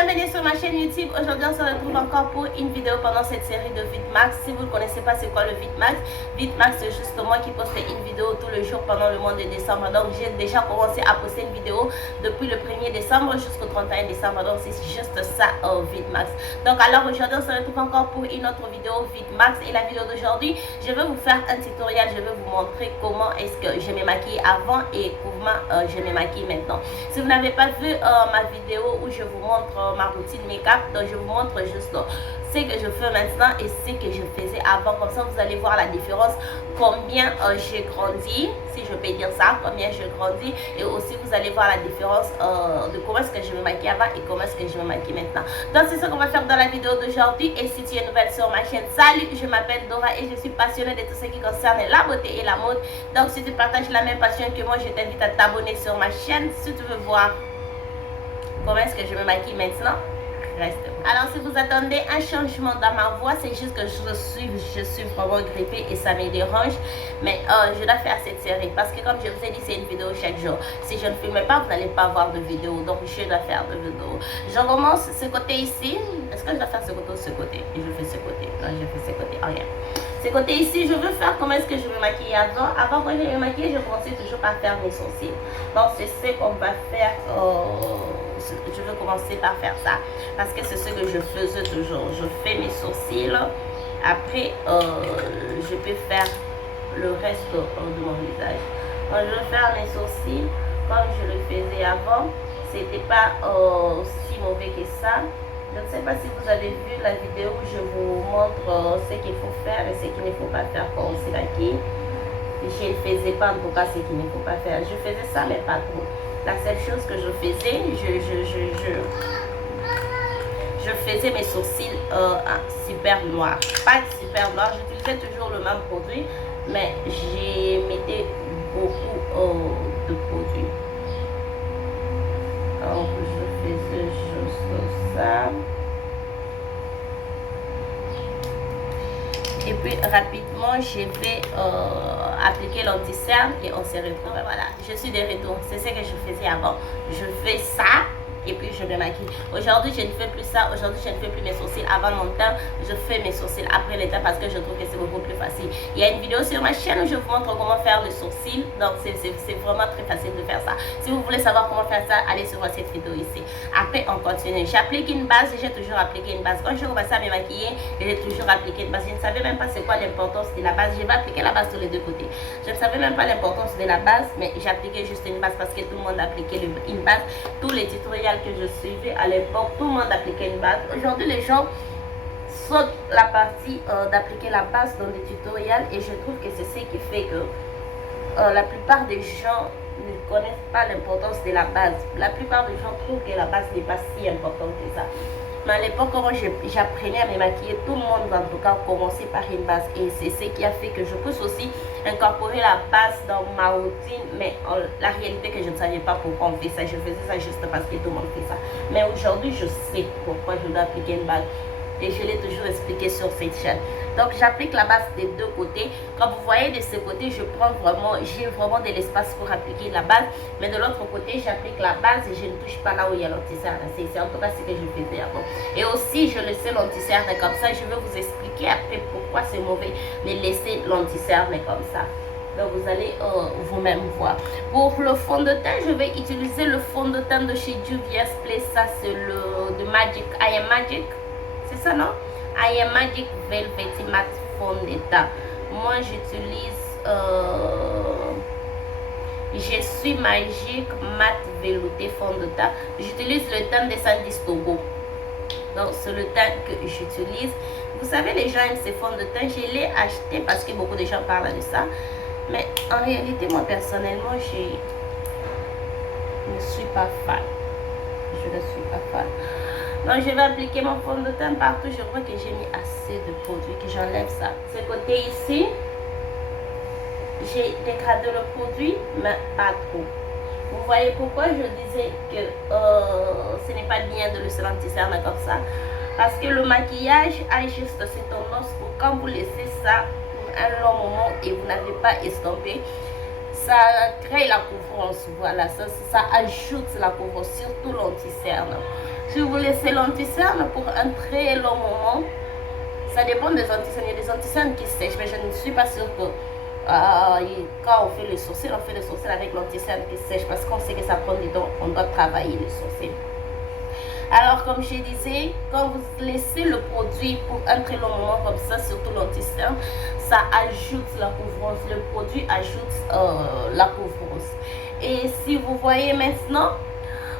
bienvenue sur ma chaîne YouTube. Aujourd'hui on se retrouve encore pour une vidéo pendant cette série de VidMax. Si vous ne connaissez pas c'est quoi le VidMax, VidMax c'est juste moi qui poste une vidéo tous les jours pendant le mois de décembre. Donc j'ai déjà commencé à poster une vidéo depuis le 1er décembre jusqu'au 31 décembre. Donc c'est juste ça VidMax. Donc alors aujourd'hui on se retrouve encore pour une autre vidéo VidMax. Et la vidéo d'aujourd'hui je vais vous faire un tutoriel. Je vais vous montrer comment est-ce que je me maquille avant et comment je me maquille maintenant. Si vous n'avez pas vu ma vidéo où je vous montre ma routine make-up, donc je vous montre juste ce que je fais maintenant et ce que je faisais avant. Comme ça vous allez voir la différence, combien j'ai grandi, si je peux dire ça, combien j'ai grandi, et aussi vous allez voir la différence de comment est-ce que je me maquille avant et comment est-ce que je me maquille maintenant. Donc c'est ce qu'on va faire dans la vidéo d'aujourd'hui. Et si tu es nouvelle sur ma chaîne, salut, je m'appelle Dora et je suis passionnée de tout ce qui concerne la beauté et la mode. Donc si tu partages la même passion que moi, je t'invite à t'abonner sur ma chaîne si tu veux voir comment est-ce que je me maquille maintenant. Reste. Alors si vous attendez un changement dans ma voix, c'est juste que je suis vraiment grippée et ça me dérange. Mais je dois faire cette série parce que comme je vous ai dit, c'est une vidéo chaque jour. Si je ne filme pas, vous n'allez pas voir de vidéo. Donc je dois faire de vidéos. Je commence ce côté ici. Est-ce que je dois faire ce côté ou ce côté? Et je fais ce côté. Non, je fais ce côté. Oh, yeah. Ce côté ici, je veux faire comment est-ce que je me maquille avant. Avant quand je me maquille, je commençais toujours par faire mes sourcils. Donc c'est ce qu'on va faire. Je veux commencer par faire ça parce que c'est ce que je faisais toujours. Je fais mes sourcils. Après, je peux faire le reste de mon visage. Donc je vais faire mes sourcils comme je le faisais avant. C'était pas si mauvais que ça. Je ne sais pas si vous avez vu la vidéo où je vous montre ce qu'il faut faire et ce qu'il ne faut pas faire quand on se maquille. Je ne faisais pas en tout cas ce qu'il ne faut pas faire. Je faisais ça mais pas trop. La seule chose que je faisais, je faisais mes sourcils super noirs. Pas super noirs, j'utilisais toujours le même produit, mais j'ai mettais beaucoup de produits. Donc je faisais juste ça. Et puis rapidement je vais appliquer l'anti-cerne et on se retrouve. Voilà, je suis de retour. C'est ce que je faisais avant. Je fais ça et puis je me maquille. Aujourd'hui je ne fais plus ça. Aujourd'hui je ne fais plus mes sourcils avant mon teint. Je fais mes sourcils après le teint parce que je trouve que c'est beaucoup plus facile. Il y a une vidéo sur ma chaîne où je vous montre comment faire le sourcil. Donc c'est vraiment très facile de faire ça. Si vous voulez savoir comment faire ça, allez sur cette vidéo ici. Après on continue. J'applique une base. J'ai toujours appliqué une base. Quand je commençais à me maquiller, j'ai toujours appliqué une base. Je ne savais même pas c'est quoi l'importance de la base. Je vais appliquer la base sur les deux côtés. Je ne savais même pas l'importance de la base, mais j'appliquais juste une base parce que tout le monde appliquait une base. Tous les tutoriels que je suivais à l'époque, tout le monde appliquait une base. Aujourd'hui les gens sautent la partie d'appliquer la base dans des tutoriels et je trouve que c'est ce qui fait que la plupart des gens ne connaissent pas l'importance de la base. La plupart des gens trouvent que la base n'est pas si importante que ça. Mais à l'époque, quand j'apprenais à me maquiller, tout le monde en tout cas commençait par une base. Et c'est ce qui a fait que je puisse aussi incorporer la base dans ma routine. Mais la réalité que je ne savais pas pourquoi on fait ça. Je faisais ça juste parce que tout le monde fait ça. Mais aujourd'hui, je sais pourquoi je dois appliquer une base. Et je l'ai toujours expliqué sur cette chaîne. Donc j'applique la base des deux côtés. Comme vous voyez de ce côté, j'ai vraiment de l'espace pour appliquer la base. Mais de l'autre côté, j'applique la base et je ne touche pas là où il y a l'anti-cerne. C'est en tout cas ce que je faisais avant. Et aussi, je laissais l'anti-cerne comme ça. Je vais vous expliquer après pourquoi c'est mauvais de laisser l'anti-cerne comme ça. Donc vous allez vous-même voir. Pour le fond de teint, je vais utiliser le fond de teint de chez Juvia's Place. Ça c'est le de Magic, I Am Magic. C'est ça, non? I Am Magic Velvety Matte Fond de teint. Moi, j'utilise Je suis magique matte velouté fond de teint. J'utilise le teint de Sandy's Togo. Donc, c'est le teint que j'utilise. Vous savez, les gens aiment ces fonds de teint. Je l'ai acheté parce que beaucoup de gens parlent de ça. Mais en réalité, moi, personnellement, je ne suis pas fan. Je ne suis pas fan. Donc je vais appliquer mon fond de teint partout. Je crois que j'ai mis assez de produit, que j'enlève ça. Ce côté ici, j'ai dégradé le produit, mais pas trop. Vous voyez pourquoi je disais que ce n'est pas bien de laisser l'anti-cerne comme ça. Parce que le maquillage a juste cette tendance pour quand vous laissez ça pour un long moment et vous n'avez pas estompé, ça crée la couvrance. Voilà, ça ajoute la couvrance, surtout l'anti-cerne. Je vous laisse l'anti-cerne pour un très long moment. Ça dépend des anti-cernes. Il y a des anti-cernes qui sèchent, mais je ne suis pas sûre que quand on fait les sourcils avec l'anti-cerne qui sèche parce qu'on sait que ça prend du temps, on doit travailler les sourcils. Alors, comme je disais, quand vous laissez le produit pour un très long moment comme ça, surtout l'anti-cerne, ça ajoute la couvrance. Le produit ajoute la couvrance. Et si vous voyez maintenant,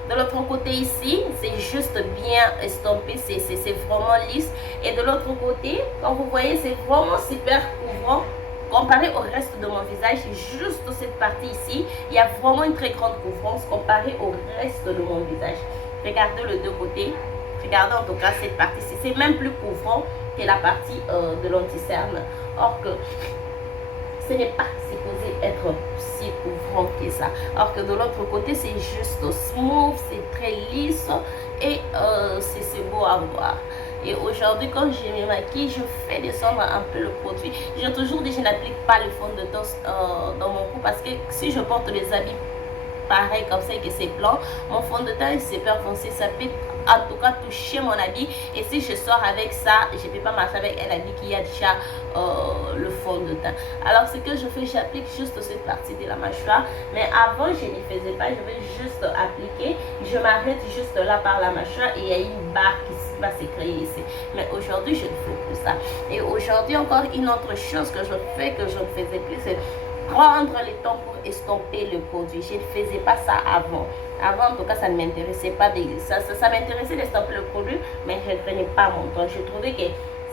de l'autre côté ici, c'est juste bien estampé, c'est vraiment lisse. Et de l'autre côté, quand vous voyez, c'est vraiment super couvrant. Comparé au reste de mon visage, juste cette partie ici, il y a vraiment une très grande couvrance comparé au reste de mon visage. Regardez les deux côtés. Regardez en tout cas cette partie-ci. C'est même plus couvrant que la partie de l'anti-cerne. Or que ce n'est pas supposé être si couvrant que ça. Alors que de l'autre côté, c'est juste smooth, c'est très lisse et c'est beau à voir. Et aujourd'hui, quand je me maquille, je fais descendre un peu le produit. J'ai toujours dit que je n'applique pas le fond de teint dans mon cou parce que si je porte des habits pareil comme ça et que c'est blanc, mon fond de teint c'est super foncé, ça peut en tout cas toucher mon habit. Et si je sors avec ça, je ne peux pas marcher avec un habit qui a déjà le fond de teint. Alors ce que je fais, j'applique juste cette partie de la mâchoire, mais avant je n'y faisais pas, je vais juste appliquer, je m'arrête juste là par la mâchoire et il y a une barre qui va se créer ici. Mais aujourd'hui je ne fais plus ça. Et aujourd'hui encore une autre chose que je fais que je ne faisais plus, c'est prendre le temps pour estomper le produit. Je ne faisais pas ça avant. Avant, en tout cas, ça ne m'intéressait pas. Ça m'intéressait d'estomper le produit, mais je ne prenais pas mon temps. Je trouvais que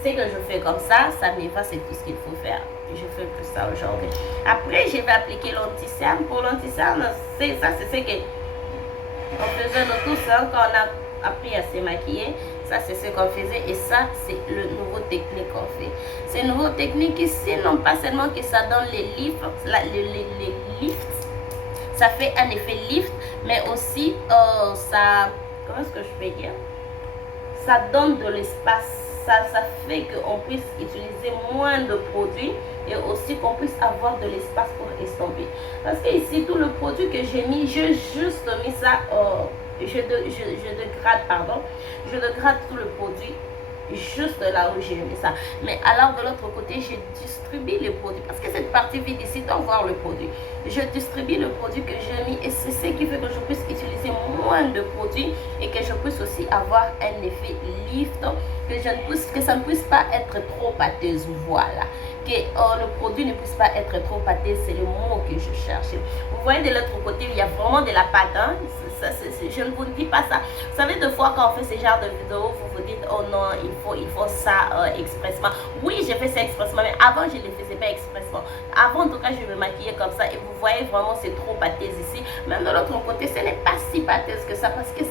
ce que je fais comme ça me va, c'est tout ce qu'il faut faire. Je fais plus ça aujourd'hui. Après, je vais appliquer l'anti-cerne. Pour l'anti-cerne, c'est ça, c'est ce que on faisait de tout ça quand on a appris à se maquiller. Ça, c'est ce qu'on faisait et ça, c'est le nouveau technique qu'on fait. Ces nouveaux techniques ici, non pas seulement que ça donne les lifts, ça fait un effet lift, mais aussi ça, comment est-ce que je peux dire? Ça donne de l'espace. Ça fait qu'on puisse utiliser moins de produits et aussi qu'on puisse avoir de l'espace pour estomper. Parce que ici, tout le produit que j'ai mis, j'ai juste mis ça, je dégrade tout le produit juste là où j'ai mis ça. Mais alors de l'autre côté, je distribue le produit parce que cette partie vide ici doit voir le produit. Je distribue le produit que j'ai mis et c'est ce qui fait que je puisse utiliser moins de produits et que je puisse aussi avoir un effet lift, que ça ne puisse pas être trop pâteuse. Voilà. Que le produit ne puisse pas être trop pâteux, c'est le mot que je cherche. Vous voyez de l'autre côté, il y a vraiment de la pâte. Hein? Je ne vous dis pas ça. Vous savez, des fois, quand on fait ce genre de vidéo, vous vous dites, oh non, il faut ça expressement. Oui, j'ai fait ça expressement, mais avant, je ne le faisais pas expressement. Avant, en tout cas, je me maquillais comme ça et vous voyez vraiment, c'est trop pâteuse ici. Même de l'autre côté, ce n'est pas si pâteuse que ça parce que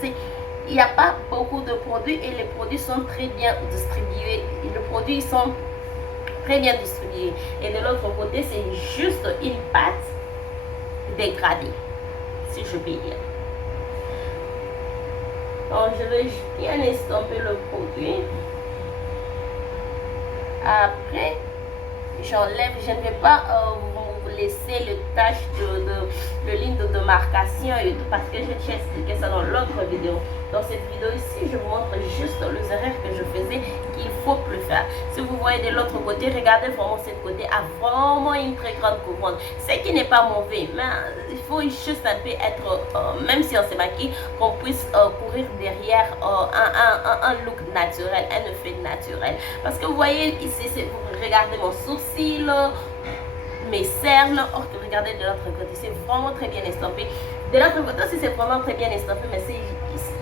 il n'y a pas beaucoup de produits et les produits sont très bien distribués. Les produits sont très bien distribués. Et de l'autre côté, c'est juste une pâte dégradée, si je peux dire. Donc, je vais bien estomper le produit. Après, j'enlève, je ne vais pas vous laisser le tâche de ligne de démarcation et tout parce que j'ai expliqué ça dans l'autre vidéo. Dans cette vidéo ici, je vous montre juste les erreurs que je faisais qu'il ne faut plus faire. Si vous voyez de l'autre côté, regardez vraiment cette côté a vraiment une très grande couvrance. Ce qui n'est pas mauvais, mais il faut juste un peu être, même si on se maquille, qu'on puisse courir derrière un look naturel, un effet naturel. Parce que vous voyez ici, vous regardez mon sourcil, mes cernes, or que regardez de l'autre côté, c'est vraiment très bien estampé. De l'autre côté aussi, c'est vraiment très bien estampé, mais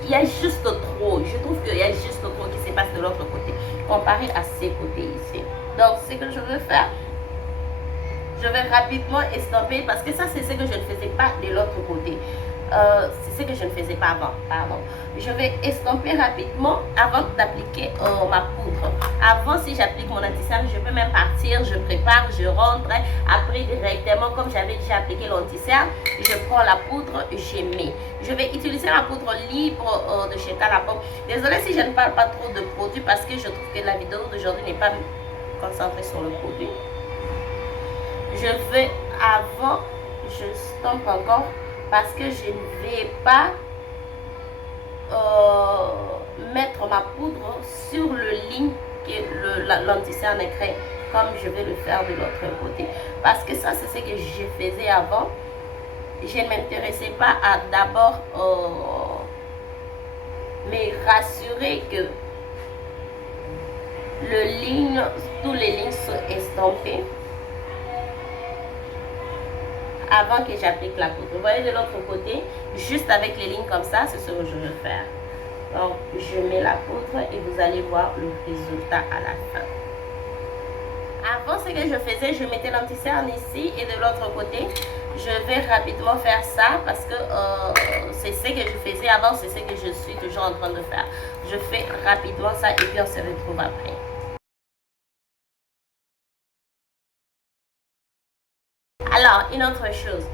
il y a juste trop. Je trouve qu'il y a juste trop qui se passe de l'autre côté, comparé à ces côtés ici. Donc, ce que je veux faire, je vais rapidement estomper, parce que ça, c'est ce que je ne faisais pas de l'autre côté. C'est ce que je ne faisais pas avant, pardon. Je vais estomper rapidement avant d'appliquer ma poudre. Avant, si j'applique mon anti-cerne, je peux même partir, je prépare, je rentre. Après, directement, comme j'avais déjà appliqué l'anti-cerne, je prends la poudre, je mets. Je vais utiliser la poudre libre de chez Calapomme. Désolée si je ne parle pas trop de produits parce que je trouve que la vidéo d'aujourd'hui n'est pas concentrée sur le produit. Je vais, avant, je stompe encore parce que je ne vais pas ma poudre sur le ligne que l'anti-cerne crée, comme je vais le faire de l'autre côté. Parce que ça, c'est ce que je faisais avant. Je ne m'intéressais pas à d'abord me rassurer que tous les lignes sont estampées avant que j'applique la poudre. Vous voyez de l'autre côté, juste avec les lignes comme ça, c'est ce que je veux faire. Donc, je mets la poudre et vous allez voir le résultat à la fin. Avant, ce que je faisais, je mettais l'anti-cerne ici et de l'autre côté, je vais rapidement faire ça parce que c'est ce que je faisais avant, c'est ce que je suis toujours en train de faire. Je fais rapidement ça et puis on se retrouve après. Alors, une autre chose.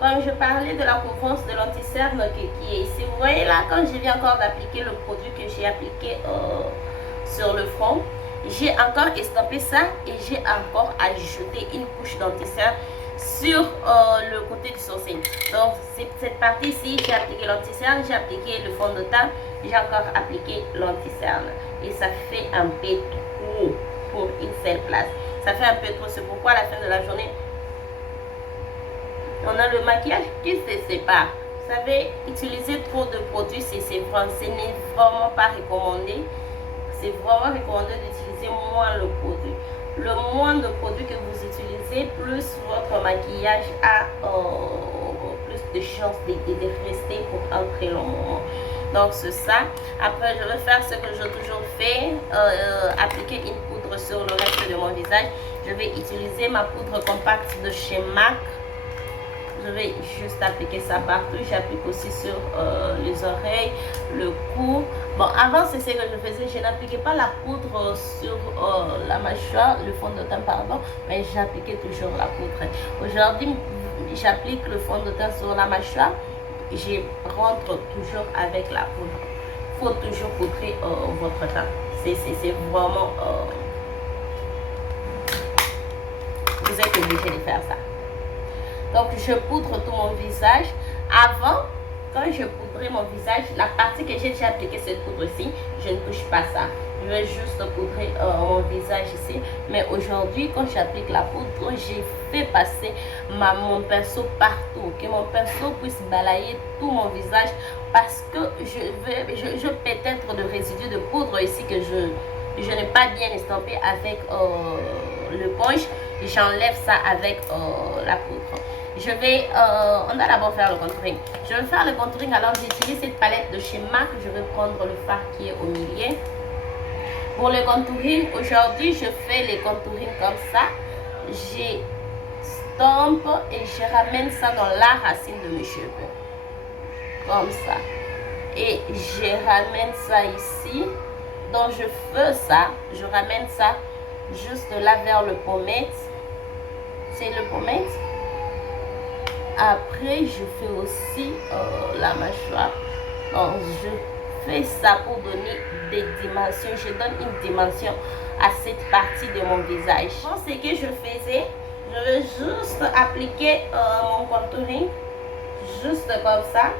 Comme je parlais de la couvrance de l'anti-cerne qui est ici, vous voyez là, quand je viens encore d'appliquer le produit que j'ai appliqué sur le front, j'ai encore estampé ça et j'ai encore ajouté une couche d'anti-cerne sur le côté du sourcil. Donc, cette partie-ci, j'ai appliqué l'anti-cerne, j'ai appliqué le fond de teint, j'ai encore appliqué l'anti-cerne. Et ça fait un peu trop pour une seule place. Ça fait un peu trop, c'est pourquoi à la fin de la journée, on a le maquillage qui se sépare. Vous savez, utiliser trop de produits, ce n'est vraiment pas recommandé. C'est vraiment recommandé d'utiliser moins le produit. Le moins de produits que vous utilisez, plus votre maquillage a plus de chances de rester pour un très long moment. Donc c'est ça. Après, je vais faire ce que j'ai toujours fait, appliquer une poudre sur le reste de mon visage. Je vais utiliser ma poudre compacte de chez MAC. Je vais juste appliquer ça partout. J'applique aussi sur les oreilles, le cou. Bon, avant, c'est ce que je faisais. Je n'appliquais pas la poudre sur la mâchoire, le fond de teint, pardon, mais j'appliquais toujours la poudre. Aujourd'hui, j'applique le fond de teint sur la mâchoire. Je rentre toujours avec la poudre. Il faut toujours poudrer votre teint. C'est vraiment... vous êtes obligé de faire ça. Donc, je poudre tout mon visage. Avant, quand je poudrais mon visage, la partie que j'ai déjà appliqué cette poudre-ci, je ne touche pas ça. Je vais juste poudrer mon visage ici. Mais aujourd'hui, quand j'applique la poudre, j'ai fait passer mon pinceau partout. Que mon pinceau puisse balayer tout mon visage. Parce que je peut-être de résidus de poudre ici que je n'ai pas bien estampé avec le punch. J'enlève ça avec la poudre. On va d'abord faire le contouring. Je vais faire le contouring, alors j'utilise cette palette de chez MAC. Je vais prendre le fard qui est au milieu. Pour le contouring, aujourd'hui, je fais les contouring comme ça. J'estompe et je ramène ça dans la racine de mes cheveux. Comme ça. Et je ramène ça ici. Donc, je fais ça. Je ramène ça juste là vers le pommette. C'est le pommette. Après, je fais aussi la mâchoire. Donc, je fais ça pour donner des dimensions. Je donne une dimension à cette partie de mon visage. Bon, ce que je faisais, je vais juste appliquer mon contouring. Juste comme ça.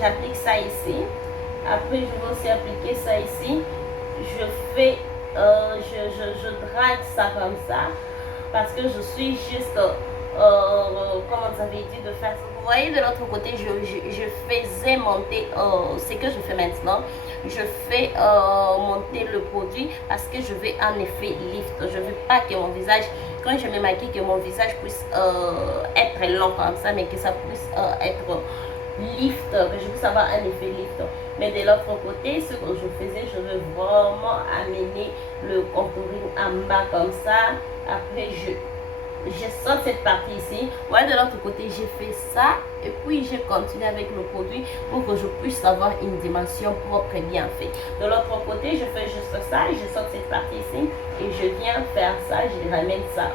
J'applique ça ici. Après, je vais aussi appliquer ça ici. Je fais, je drague ça comme ça. Parce que je suis juste, comme vous avez dit, de faire ça. Vous voyez, de l'autre côté, je faisais monter ce que je fais maintenant. Je fais monter le produit parce que je veux un effet lift. Je ne veux pas que mon visage, quand je me maquille, que mon visage puisse être long comme ça, mais que ça puisse être lift, que je puisse avoir un effet lift. Mais de l'autre côté, ce que je faisais, je veux vraiment amener le contouring en bas comme ça. Après, je sors cette partie ici. Ouais, de l'autre côté, j'ai fait ça. Et puis, je continue avec le produit pour que je puisse avoir une dimension propre et bien faite. De l'autre côté, je fais juste ça. Je sors cette partie ici. Et je viens faire ça. Je ramène ça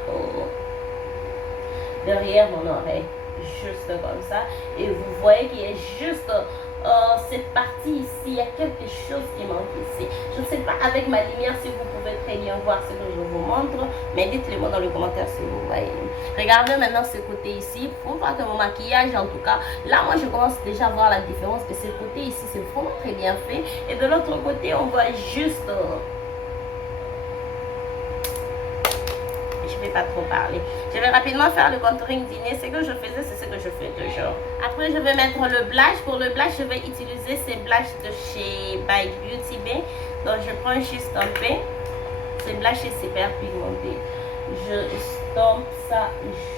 derrière mon oreille. Juste comme ça. Et vous voyez qu'il y a juste cette partie ici, il y a quelque chose qui manque ici. Je ne sais pas avec ma lumière si vous pouvez très bien voir ce que je vous montre, mais dites-le moi dans le commentaire si vous voyez. Regardez maintenant ce côté ici, pour voir que mon maquillage en tout cas, là moi je commence déjà à voir la différence, que ce côté ici c'est vraiment très bien fait, et de l'autre côté on voit juste... je vais pas trop parler. Je vais rapidement faire le contouring dîner. Ce que je faisais, c'est ce que je fais toujours. Après, je vais mettre le blush. Pour le blush, je vais utiliser ces blushs de chez By Beauty Bay. Donc, je prends juste un peu. Ce blush est super pigmenté. Je stompe ça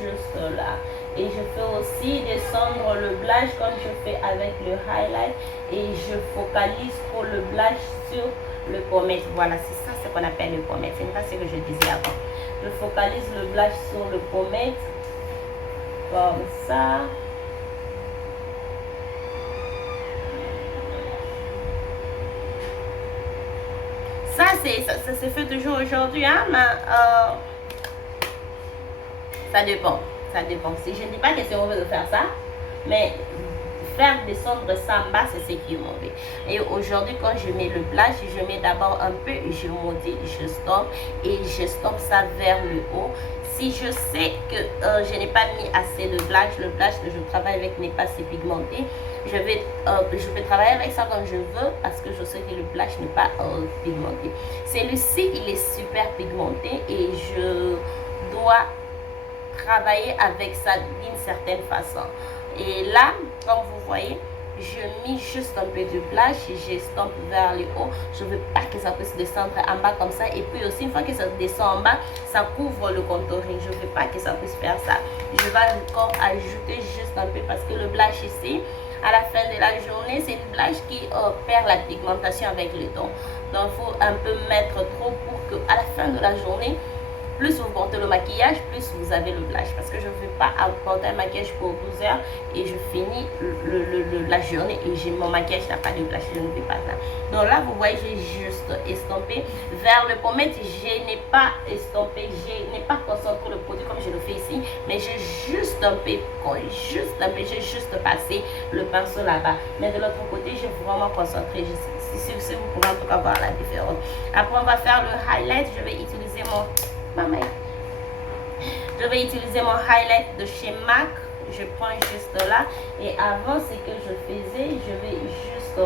juste là. Et je fais aussi descendre le blush comme je fais avec le highlight. Et je focalise pour le blush sur le pommette. Voilà, c'est ça ce qu'on appelle le pommette. C'est pas ce que je disais avant. Je focalise le blush sur le pommette. Comme ça. Ça se fait toujours aujourd'hui, hein, mais ça dépend. Ça dépend. Si je ne dis pas que c'est mauvais de faire ça, mais faire descendre ça en bas, c'est ce qui est mauvais. Et aujourd'hui, quand je mets le blush, je mets d'abord un peu, je modifie, je stompe et je stompe ça vers le haut. Si je sais que je n'ai pas mis assez de blush, le blush que je travaille avec n'est pas assez pigmenté, je vais travailler avec ça comme je veux parce que je sais que le blush n'est pas pigmenté. Celui-ci, il est super pigmenté et je dois travailler avec ça d'une certaine façon. Et là, comme vous voyez, je mets juste un peu de blush et j'estompe vers le haut. Je ne veux pas que ça puisse descendre en bas comme ça. Et puis aussi, une fois que ça descend en bas, ça couvre le contouring. Je ne veux pas que ça puisse faire ça. Je vais encore ajouter juste un peu parce que le blush ici, à la fin de la journée, c'est une blush qui perd la pigmentation avec le temps. Donc, il faut un peu mettre trop pour que à la fin de la journée, plus vous portez le maquillage, plus vous avez le blush. Parce que je ne veux pas porter un maquillage pour 12 heures et je finis la journée et mon maquillage n'a pas de blush. Je ne veux pas ça. Donc là, vous voyez, j'ai juste estompé. Vers le pommette, je n'ai pas estompé. Je n'ai pas concentré le produit comme je le fais ici. Mais j'ai juste un peu, j'ai juste passé le pinceau là-bas. Mais de l'autre côté, j'ai vraiment concentré. Si vous pouvez en tout cas voir la différence. Après, on va faire le highlight. Je vais utiliser je vais utiliser mon highlight de chez MAC. Je prends juste là. Et avant, ce que je faisais, je vais juste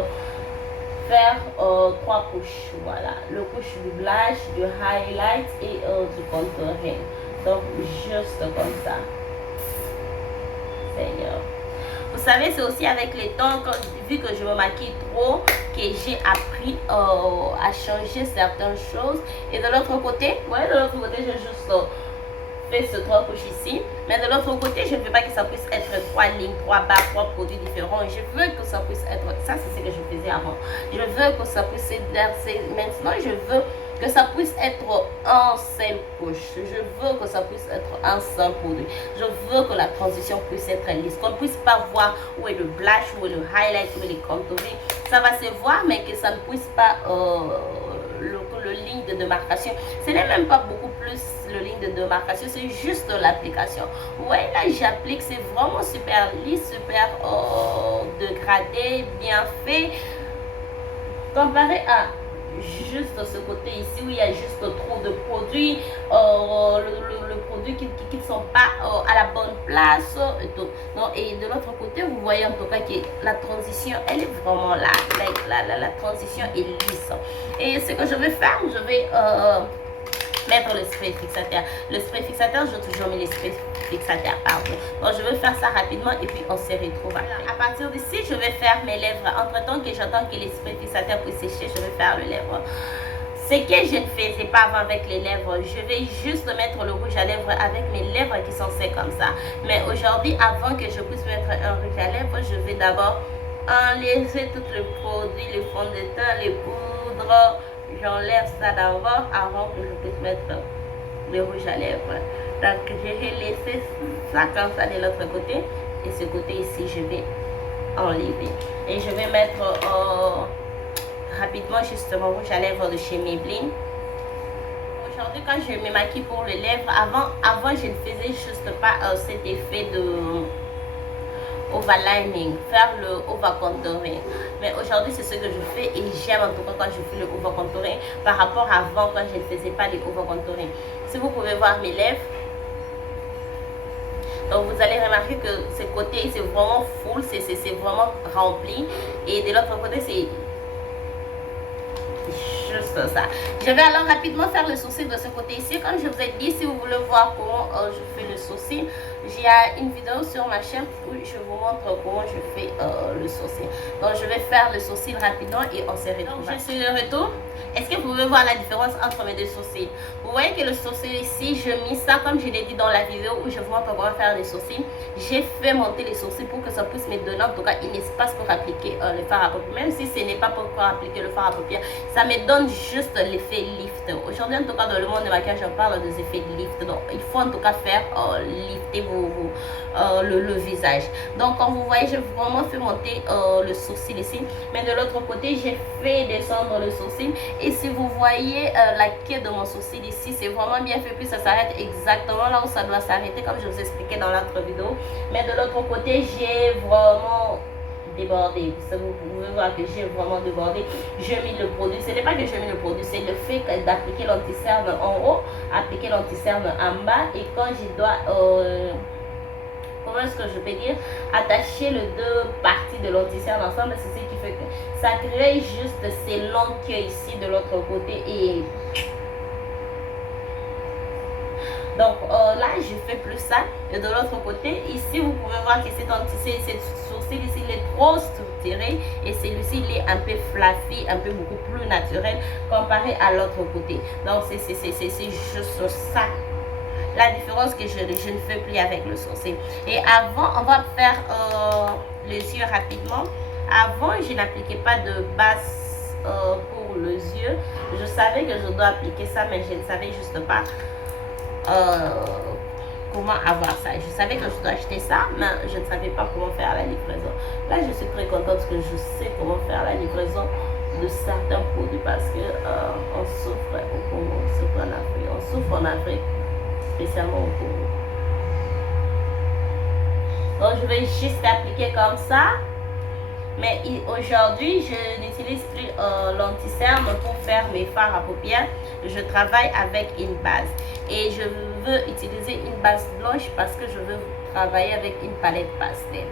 faire 3 couches. Voilà. Le couche du blush, du highlight et du contouring. Donc, juste comme ça. Seigneur. Vous savez, c'est aussi avec les temps, vu que je me maquille trop, que j'ai appris à changer certaines choses. Et de l'autre côté, vous voyez, de l'autre côté, j'ai juste fait ce 3 couches ici. Mais de l'autre côté, je ne veux pas que ça puisse être 3 lignes, 3 barres, 3 produits différents. Je veux que ça puisse être, ça c'est ce que je faisais avant. Je veux que ça puisse être, maintenant je veux que ça puisse être en seule couche. Je veux que ça puisse être un seul produit. Je veux que la transition puisse être lisse. Qu'on ne puisse pas voir où est le blush, où est le highlight, où est le contouring. Ça va se voir, mais que ça ne puisse pas le ligne de démarcation. Ce n'est même pas beaucoup plus le ligne de démarcation, c'est juste l'application. Ouais, là j'applique, c'est vraiment super lisse, super dégradé, bien fait. Comparé à juste ce côté ici où il y a juste trop de produits, le produit qui ne sont pas à la bonne place et tout. Non, et de l'autre côté, vous voyez en tout cas que la transition, elle est vraiment là. La transition est lisse. Et ce que je vais faire, je vais mettre le spray fixateur. Le spray fixateur, j'ai toujours mis le spray fixateur, pardon. Donc, je vais faire ça rapidement et puis on se retrouve après. À partir d'ici, je vais faire mes lèvres. Entre temps que j'attends que le spray fixateur puisse sécher, je vais faire les lèvres. Ce que je ne faisais pas avant avec les lèvres, je vais juste mettre le rouge à lèvres avec mes lèvres qui sont secs comme ça. Mais aujourd'hui, avant que je puisse mettre un rouge à lèvres, je vais d'abord enlever tout le produit, le fond de teint, les poudres. J'enlève ça d'abord avant que je puisse mettre le rouge à lèvres. Donc je vais laisser ça comme ça de l'autre côté. Et ce côté ici, je vais enlever. Et je vais mettre rapidement juste mon rouge à lèvres de chez Maybelline. Aujourd'hui, quand je me maquille pour les lèvres, avant je ne faisais juste pas cet effet de overlining, faire le over contouring. Mais aujourd'hui c'est ce que je fais et j'aime en tout cas quand je fais le over contouring par rapport à avant quand je ne faisais pas les over contouring. Si vous pouvez voir mes lèvres, donc vous allez remarquer que ce côté c'est vraiment full, c'est vraiment rempli, et de l'autre côté c'est juste ça. Je vais alors rapidement faire le sourcil de ce côté ici. Comme je vous ai dit, si vous voulez voir comment je fais le sourcil, il y a une vidéo sur ma chaîne où je vous montre comment je fais le sourcil. Donc je vais faire le sourcil rapidement et on se retrouve. Donc je suis de retour. Est-ce que vous pouvez voir la différence entre mes deux sourcils? Vous voyez que le sourcil ici, je mis ça comme je l'ai dit dans la vidéo où je vous montre comment faire les sourcils. J'ai fait monter les sourcils pour que ça puisse me donner en tout cas un espace pour appliquer le fard à paupières. Même si ce n'est pas pour appliquer le fard à paupières, ça me donne juste l'effet lift. Aujourd'hui en tout cas dans le monde du maquillage, on parle des effets lift. Donc il faut en tout cas faire lifter le visage. Donc comme vous voyez, j'ai vraiment fait monter le sourcil ici. Mais de l'autre côté, j'ai fait descendre le sourcil. Et si vous voyez la queue de mon sourcil ici, c'est vraiment bien fait. Puis ça s'arrête exactement là où ça doit s'arrêter, comme je vous expliquais dans l'autre vidéo. Mais de l'autre côté, j'ai vraiment débordé. Vous pouvez voir que j'ai vraiment débordé. J'ai mis le produit. Ce n'est pas que j'ai mis le produit, c'est le fait d'appliquer l'anti-cerne en haut, appliquer l'anti-cerne en bas. Et quand je dois comment est-ce que je peux dire, attacher les deux parties de l'anti-cerne ensemble, c'est ce qui fait que ça crée juste ces longues queues ici de l'autre côté. Et donc là je fais plus ça. Et de l'autre côté ici, vous pouvez voir que cette sourcil ici il est trop structuré et celui-ci il est un peu fluffy, un peu beaucoup plus naturel comparé à l'autre côté. Donc c'est juste ça la différence que je ne fais plus avec le sourcil. Et avant, on va faire les yeux rapidement. Avant, je n'appliquais pas de base pour les yeux. Je savais que je dois appliquer ça, mais je ne savais juste pas comment avoir ça. Je savais que je dois acheter ça, mais je ne savais pas comment faire la livraison. Là, je suis très contente parce que je sais comment faire la livraison de certains produits parce que on souffre au Congo, surtout en Afrique. On souffre en Afrique, spécialement au Congo. Donc je vais juste appliquer comme ça. Mais aujourd'hui, je n'utilise plus l'anti-cerne pour faire mes fards à paupières. Je travaille avec une base. Et je veux utiliser une base blanche parce que je veux travailler avec une palette pastel.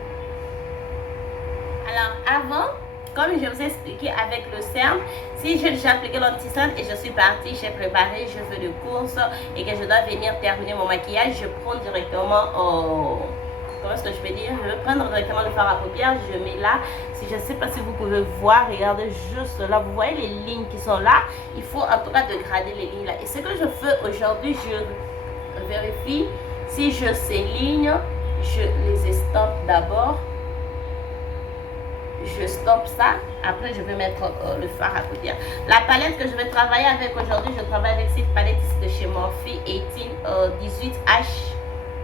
Alors avant, comme je vous ai expliqué avec le cerne, si j'ai déjà appliqué l'anti-cerne et je suis partie, j'ai préparé, je fais des courses et que je dois venir terminer mon maquillage, je prends directement comment est-ce que je peux dire, je vais prendre directement le fard à paupières, je mets là. Si je ne sais pas si vous pouvez voir, regardez juste là, vous voyez les lignes qui sont là. Il faut en tout cas dégrader les lignes là. Et ce que je fais aujourd'hui, je vérifie si je ces lignes, je les estompe d'abord. Je stoppe ça, après je vais mettre le fard à paupières. La palette que je vais travailler avec aujourd'hui, je travaille avec cette palette ici de chez Morphe 18H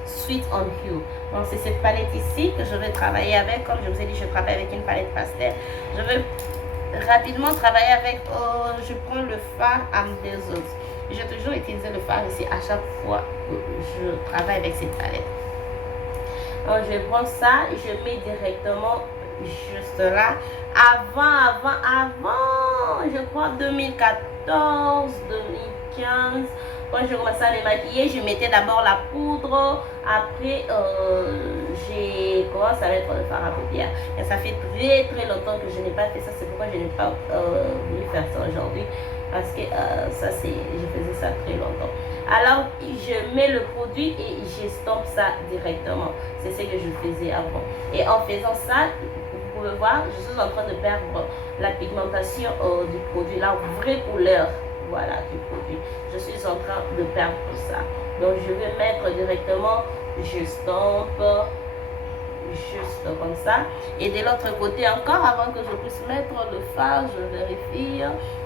Sweet on Hue. Donc c'est cette palette ici que je vais travailler avec. Comme je vous ai dit, je travaille avec une palette pastel. Je vais rapidement travailler avec, je prends le fard Amadeus. J'ai toujours utilisé le fard ici à chaque fois que je travaille avec cette palette. Donc je prends ça, je mets directement juste là. Avant, je crois 2014, 2015, quand je commençais à me maquiller, je mettais d'abord la poudre. Après, j'ai commencé à mettre le fard à paupières. Et ça fait très longtemps que je n'ai pas fait ça. C'est pourquoi je n'ai pas voulu faire ça aujourd'hui. Parce que ça, je faisais ça très longtemps. Alors, je mets le produit et j'estompe ça directement. C'est ce que je faisais avant. Et en faisant ça, vous pouvez voir, je suis en train de perdre la pigmentation du produit, la vraie couleur, voilà, du produit. Je suis en train de perdre tout ça. Donc je vais mettre directement, j'estompe juste comme ça. Et de l'autre côté encore, avant que je puisse mettre le fard, je vérifie.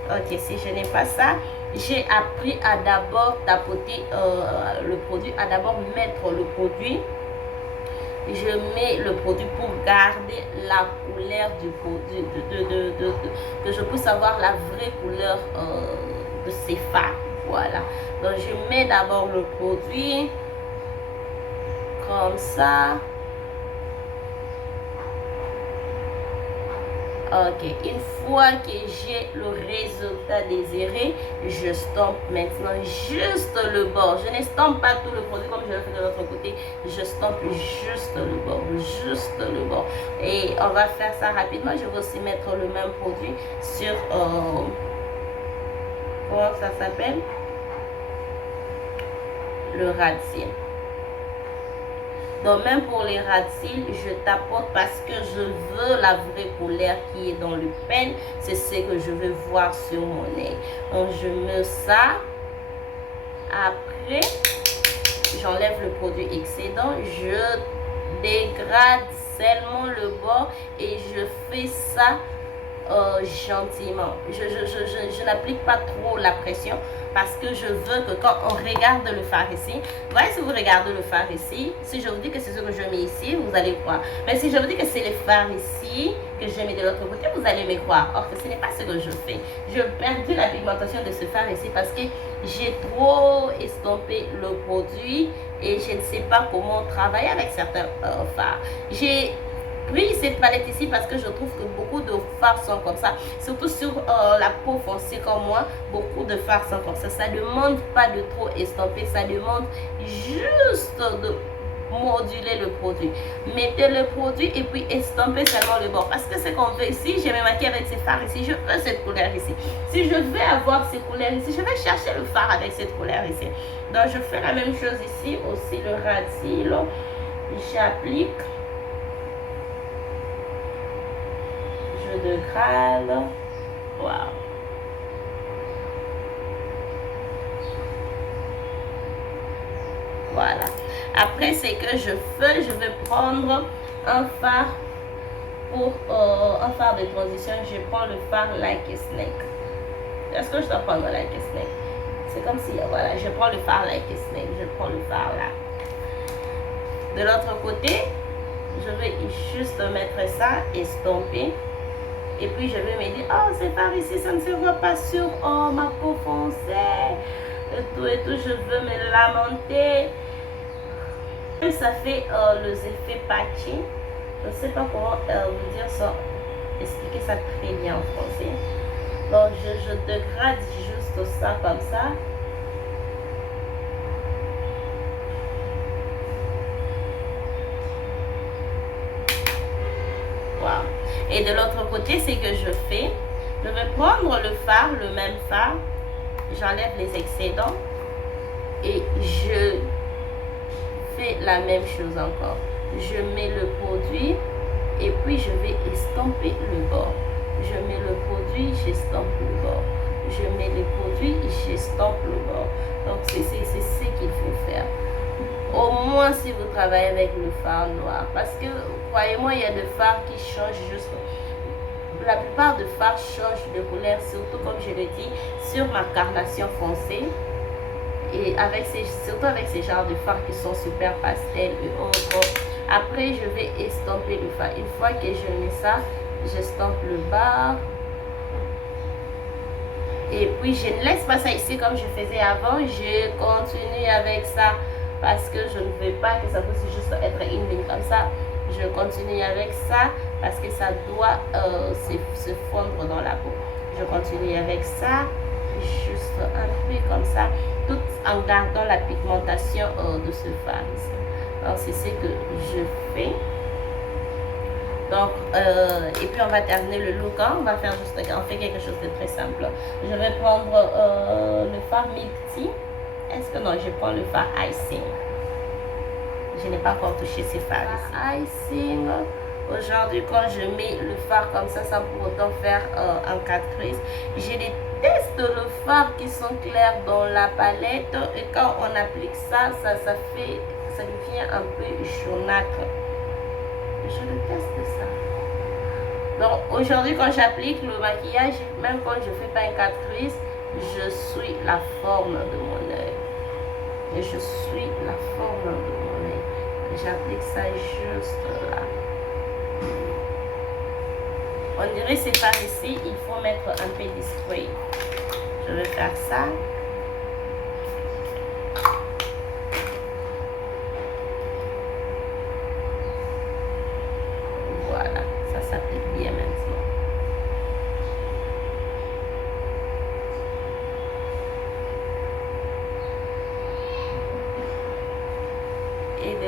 Ok, si je n'ai pas ça, j'ai appris à d'abord tapoter le produit, à d'abord mettre le produit. Je mets le produit pour garder la couleur du produit, que je puisse avoir la vraie couleur de ces fards. Voilà. Donc je mets d'abord le produit comme ça. Ok, une fois que j'ai le résultat désiré, je stompe maintenant juste le bord. Je n'estompe pas tout le produit comme je le fais de l'autre côté. Je stompe juste le bord, juste le bord. Et on va faire ça rapidement. Je vais aussi mettre le même produit sur... comment ça s'appelle? Le ras de cils. Donc même pour les ras de cils, je tapote parce que je veux la vraie couleur qui est dans le pen. C'est ce que je veux voir sur mon nez. Donc je mets ça. Après, j'enlève le produit excédent. Je dégrade seulement le bord et je fais ça gentiment. Je n'applique pas trop la pression parce que je veux que quand on regarde le fard ici, voyez, si vous regardez le fard ici, si je vous dis que c'est ce que je mets ici, vous allez croire. Mais si je vous dis que c'est le fard ici que je mets de l'autre côté, vous allez me croire. Or que ce n'est pas ce que je fais. Je perds la pigmentation de ce fard ici parce que j'ai trop estompé le produit et je ne sais pas comment travailler avec certains fards. J'ai pris cette palette ici parce que je trouve que beaucoup de fards sont comme ça, surtout sur la peau foncée comme moi. Beaucoup de fards sont comme ça. Ça demande pas de trop estomper, ça demande juste de moduler le produit. Mettez le produit et puis estompez seulement le bord parce que c'est qu'on veut ici. Je vais maquiller avec ces fards ici, je veux cette couleur ici. Si je veux avoir ces couleurs ici, je vais chercher le fard avec cette couleur ici. Donc je fais la même chose ici aussi. Le ras de cils, j'applique, je dégrade. Wow. Voilà. Après, ce que je fais, je vais prendre un fard pour un fard de transition. Je prends le fard Like a Snake. Est-ce que je dois prendre Like a Snake? C'est comme si, voilà, je prends le fard Like a Snake. Je prends le fard là. De l'autre côté, je vais juste mettre ça, estomper. Et puis je vais me dire, oh, c'est fard ici, ça ne se voit pas sur ma peau foncée. Et tout, je veux me lamenter. Ça fait les effets patchy. Je ne sais pas comment vous dire ça, expliquer ça très bien en français. Donc je dégrade juste ça comme ça. Wow. Et de l'autre côté, c'est que je fais, je vais prendre le fard, le même fard, j'enlève les excédents et je fais la même chose encore. Je mets le produit et puis je vais estomper le bord. Je mets le produit, j'estompe le bord. Je mets le produit, j'estompe le bord. Donc c'est ce qu'il faut faire. Au moins si vous travaillez avec le fard noir. Parce que, croyez-moi, il y a des fards qui changent juste. La plupart des fards changent de couleur, surtout comme je le dis, sur ma carnation foncée. Et avec surtout avec ces genres de fards qui sont super pastel et autres. Après, je vais estomper le fard. Une fois que je mets ça, j'estompe le bas. Et puis, je ne laisse pas ça ici comme je faisais avant. Je continue avec ça parce que je ne veux pas que ça puisse juste être une ligne comme ça. Je continue avec ça parce que ça doit se fondre dans la peau. Je continue avec ça, juste un peu comme ça, tout en gardant la pigmentation de ce fard ici. Donc, c'est ce que je fais. Donc, et puis on va terminer le look. Hein? On va faire juste, on fait quelque chose de très simple. Je vais prendre le fard Milk Tea. Est-ce que non, je prends le fard Icing. Je n'ai pas encore touché ces fards ici. Icing. Aujourd'hui, quand je mets le fard comme ça, sans pour autant faire un 4 crises, je déteste le fard qui sont clairs dans la palette. Et quand on applique ça, ça devient un peu jaunâtre. Je déteste ça. Donc aujourd'hui, quand j'applique le maquillage, même quand je ne fais pas un 4 crises, je suis la forme de mon œil. Et je suis la forme de mon œil. J'applique ça juste là. On dirait c'est par ici, il faut mettre un peu de spray. Je vais faire ça. Voilà, ça s'applique bien maintenant.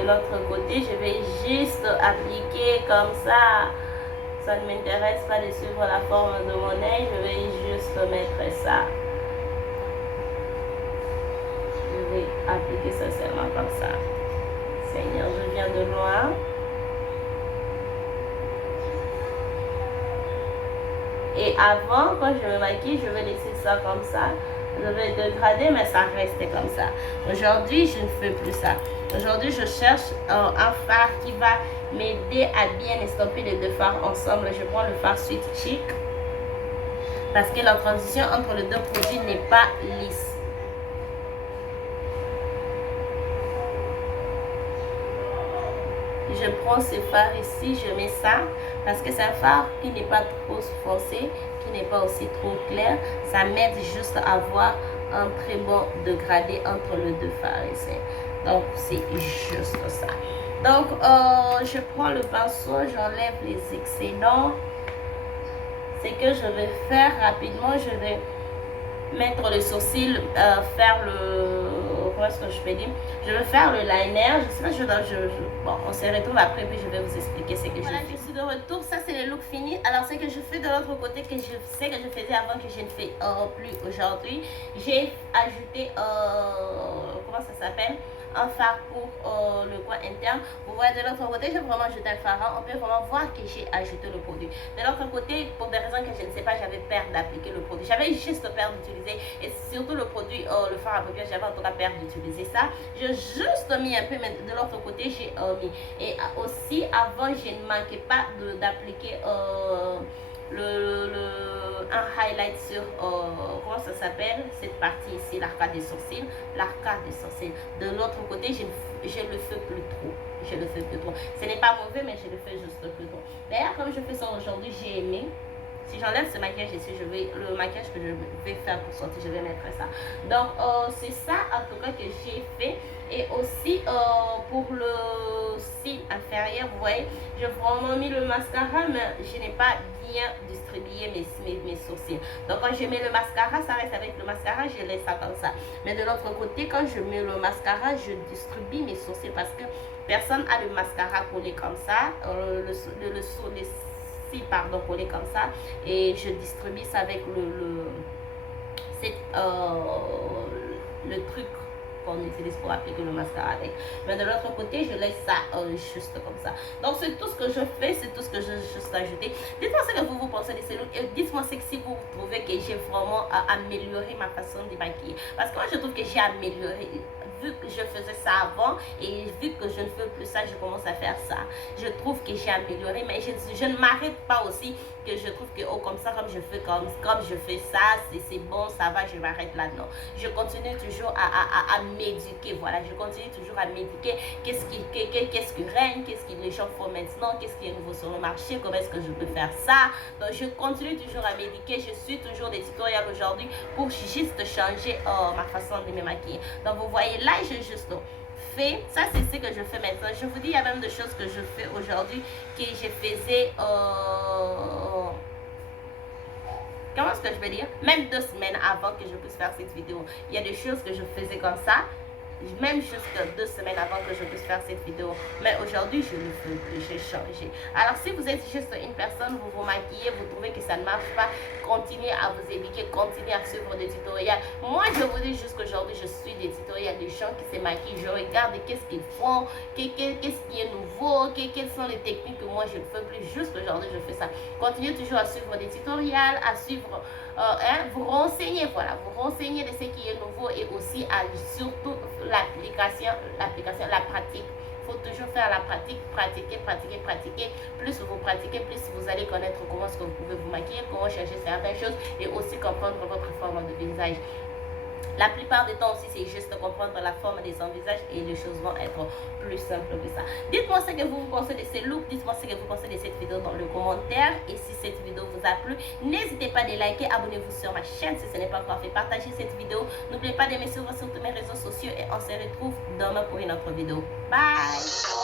l'autre côté, je vais juste appliquer comme ça. Ça ne m'intéresse pas de suivre la forme de mon œil, je vais juste mettre ça. Je vais appliquer ça seulement comme ça. Seigneur, je viens de loin. Et avant, quand je me maquille, je vais laisser ça comme ça. Je vais dégrader, mais ça reste comme ça. Aujourd'hui, je ne fais plus ça. Aujourd'hui, je cherche un fard qui va m'aider à bien estomper les deux fards ensemble. Je prends le fard Sweet Chic parce que la transition entre les deux produits n'est pas lisse. Je prends ce fard ici, je mets ça parce que c'est un fard qui n'est pas trop foncé, qui n'est pas aussi trop clair. Ça m'aide juste à avoir un très bon dégradé entre les deux fards ici. Donc c'est juste ça. Donc je prends le pinceau, j'enlève les excédents. Ce que je vais faire rapidement, je vais mettre le sourcil, faire le... Comment est-ce que je peux dire? Je vais faire le liner. Je sais pas, bon, on se retrouve après, puis je vais vous expliquer ce que je fais. Je suis de retour. Ça, c'est le look fini. Alors, ce que je fais de l'autre côté, que je sais que je faisais avant, que je ne fais plus aujourd'hui, j'ai ajouté, comment ça s'appelle? Un fard pour le coin interne. Vous voyez de l'autre côté, j'ai vraiment ajouté un fard. On peut vraiment voir que j'ai ajouté le produit. De l'autre côté, pour des raisons que je ne sais pas, j'avais peur d'appliquer le produit. J'avais juste peur d'utiliser, et surtout le produit, le fard à paupières, j'avais en tout cas peur d'utiliser ça. J'ai juste mis un peu, mais de l'autre côté, j'ai mis. Et aussi, avant, je ne manquais pas d'appliquer un highlight sur comment ça s'appelle, cette partie ici, l'arcade des sourcils. L'arcade des sourcils. De l'autre côté, je le fais plus trop. Je le fais plus trop. Ce n'est pas mauvais, mais je le fais juste plus trop. D'ailleurs, comme je fais ça aujourd'hui, j'ai aimé. Si j'enlève ce maquillage ici, le maquillage que je vais faire pour sortir, je vais mettre ça. Donc, c'est ça en tout cas que j'ai fait. Et aussi, pour le cil inférieur, vous voyez, j'ai vraiment mis le mascara, mais je n'ai pas bien distribué mes sourcils. Donc, quand je mets le mascara, ça reste avec le mascara, je laisse ça comme ça. Mais de l'autre côté, quand je mets le mascara, je distribue mes sourcils parce que personne a le mascara collé comme ça. Pardon, collé comme ça, et je distribue ça avec le truc qu'on utilise pour appliquer le mascara avec. Mais de l'autre côté, je laisse ça juste comme ça. Donc c'est tout ce que je fais, c'est tout ce que je juste ajouté. Dites-moi ce que vous pensez de ces looks et dites-moi si vous trouvez que j'ai vraiment amélioré ma façon de maquiller. Parce que moi je trouve que j'ai amélioré. Vu que je faisais ça avant et vu que je ne fais plus ça, je commence à faire ça. Je trouve que j'ai amélioré, mais je ne m'arrête pas aussi que je trouve que comme ça, comme je fais ça, c'est bon, ça va, je m'arrête là. Non, je continue toujours à m'éduquer. Voilà, je continue toujours à m'éduquer. Qu'est-ce qui règne, qu'est-ce que les gens font maintenant, qu'est-ce qui est nouveau sur le marché, comment est-ce que je peux faire ça. Donc je continue toujours à m'éduquer. Je suis toujours des tutoriels aujourd'hui pour juste changer ma façon de me maquiller. Donc vous voyez là, j'ai juste fait, ça c'est ce que je fais maintenant. Je vous dis, il y a même des choses que je fais aujourd'hui que je faisais comment est-ce que je vais dire, même 2 semaines avant que je puisse faire cette vidéo. Il y a des choses que je faisais comme ça, même jusqu'à 2 semaines avant que je puisse faire cette vidéo. Mais aujourd'hui, je le fais plus, j'ai changé. Alors, si vous êtes juste une personne, vous vous maquillez, vous trouvez que ça ne marche pas, continuez à vous éduquer, continuez à suivre des tutoriels. Moi, je vous dis juste qu'aujourd'hui, je suis des tutoriels de gens qui se maquillent. Je regarde qu'est-ce qu'ils font, qu'est-ce qui est nouveau, quelles sont les techniques que moi, je ne fais plus. Juste aujourd'hui, je fais ça. Continuez toujours à suivre des tutoriels, à suivre... vous renseignez, voilà, vous renseignez de ce qui est nouveau et aussi surtout l'application, la pratique. Il faut toujours faire la pratique, pratiquer. Plus vous pratiquez, plus vous allez connaître comment est-ce que vous pouvez vous maquiller, comment changer certaines choses et aussi comprendre votre forme de visage. La plupart du temps aussi, c'est juste comprendre la forme des visages et les choses vont être plus simples que ça. Dites-moi ce que vous pensez de ces looks, dites-moi ce que vous pensez de cette vidéo dans le commentaire. Et si cette vidéo vous a plu, n'hésitez pas à liker, abonnez-vous sur ma chaîne si ce n'est pas encore fait. Partagez cette vidéo. N'oubliez pas de me suivre sur tous mes réseaux sociaux et on se retrouve demain pour une autre vidéo. Bye!